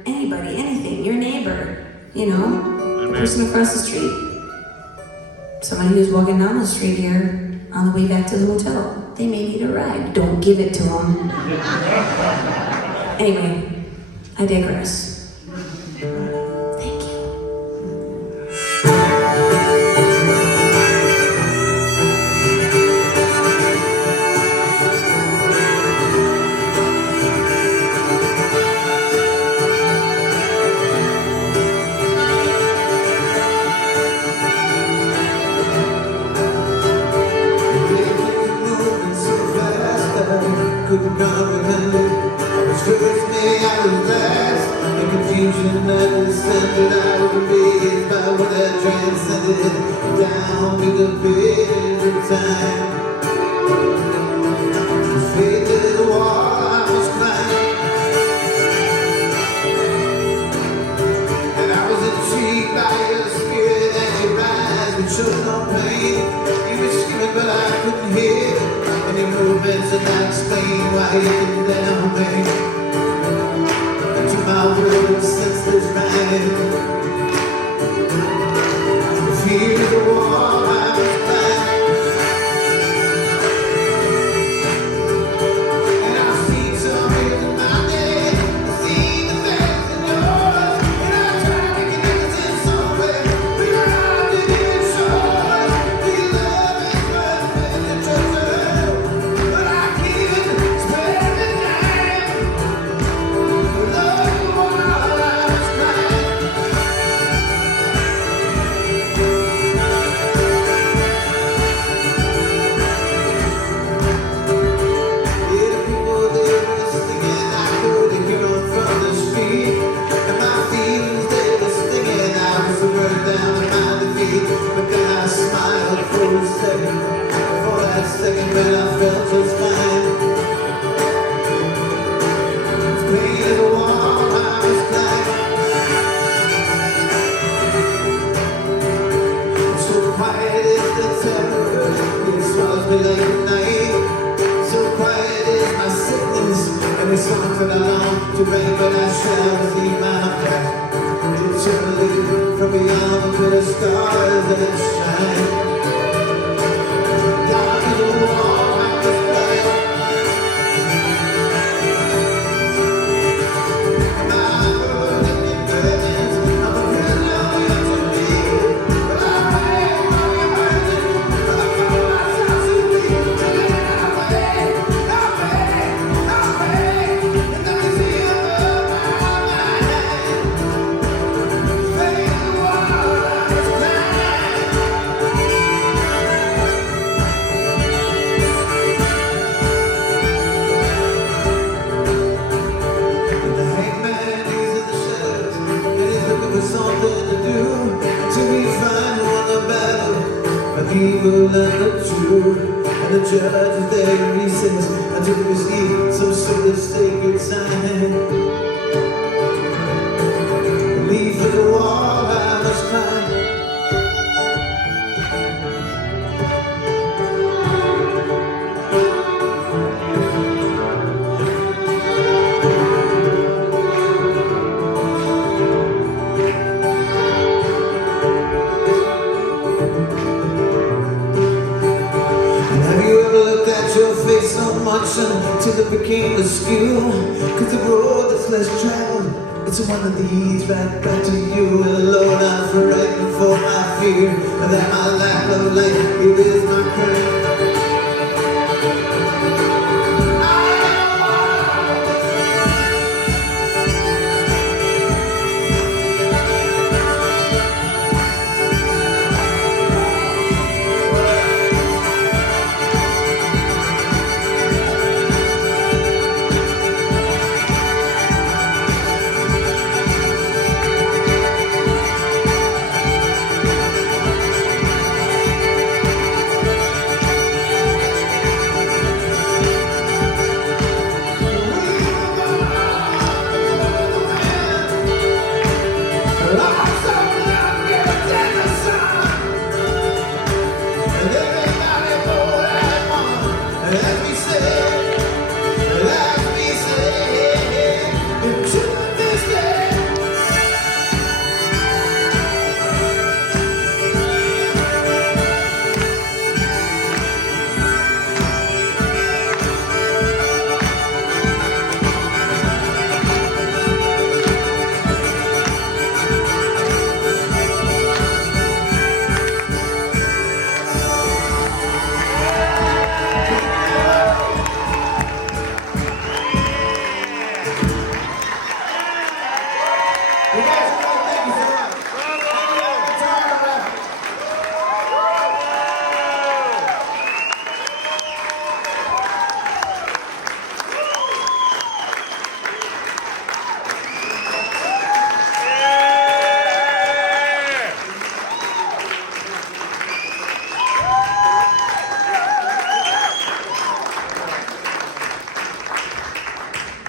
anybody, anything, your neighbor, you know, the person across the street, somebody who's walking down the street here on the way back to the hotel, they may need a ride. Don't give it to them. Anyway, I digress. Thank you. Couldn't comprehend it. I was first, me, I was last. In confusion, understanding, I was amazed by what I transcended down to the pit of time. Faith is the wall I was climbing, and I was intrigued by your spirit and your eyes, which showed no pain. You were screaming, but I couldn't hear. And your movements and I explain why you didn't down me. To my world, senseless mind. The fear of the wall I was climbing, and I see something in my day. I see the face in yours, and I try to connect it somewhere. We don't have to get sure. We love is perfect and trust. But I can't spend the time. Love you while I was crying. Yeah, the people they were singing, I could hear them from the street. And my feelings they were stinging, I was burned down in my defeat. But then I smiled for a second, for that second, but I felt just fine. As plain as a wall I was climbing, so quiet is the terror, it swallows me like a knife. So quiet is my sickness, and the songs that I long to write, but I shall see my path eternally from beyond to the stars that shine. Dark as a wall I was blind. My world in your burdens, I'm a prisoner to me. But I pray for your burden, but I call myself to be. I pray, and let me see above my mind. Faith in the wall I was climbing. And the hangman is in the shadows, and he's looking for something to do. Till we find won the battle of evil and the true. And the judge is there in recess until we receive some sort of sacred sign. came to school. Cause the road that's less traveled, it's one of these right back to you. And Lord, I'm frightened for my fear, that my lack of life, it is my crime.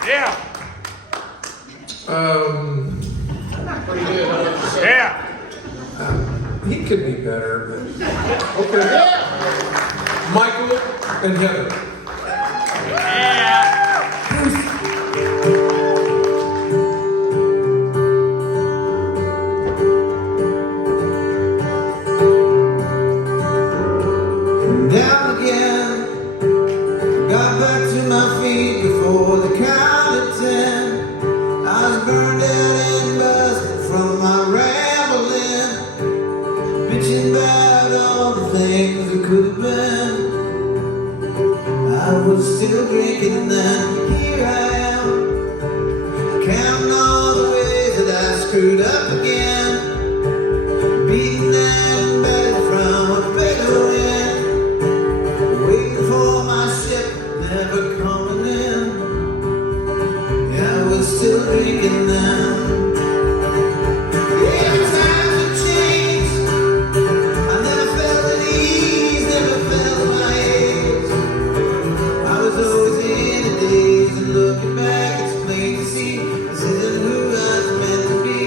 Yeah. Pretty good. Yeah. He could be better, but okay. Michael and Heather. Yeah. Down again, got back to my feet before the count of 10. I was burned out and busted from my rambling, bitching about all the things that could have been. I was still drinking then, here I am, counting all the ways that I screwed up again, beating and better from a better wind, waiting for my ship, never coming in. Yeah, I was still drinking then. Yeah, times have changed. I never felt at ease, never felt my age. I was always in a daze, and looking back, it's plain to see this isn't who I was meant to be.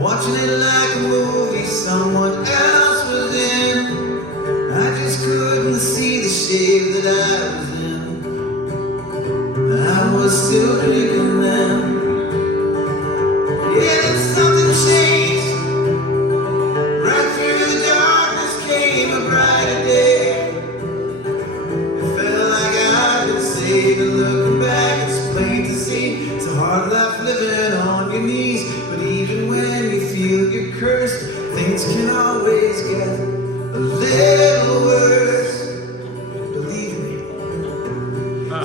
watching it like a movie someone else was in. I just couldn't see the shape that I was in. I was still drinking then. Yeah, then something changed. Right through the darkness came a brighter day. It felt like I'd been saved, and looking back, it's plain to see. It's a hard life living on your knees, but even when you feel you're cursed, things can always get a little worse. Believe me.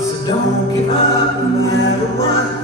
So don't give up no matter what.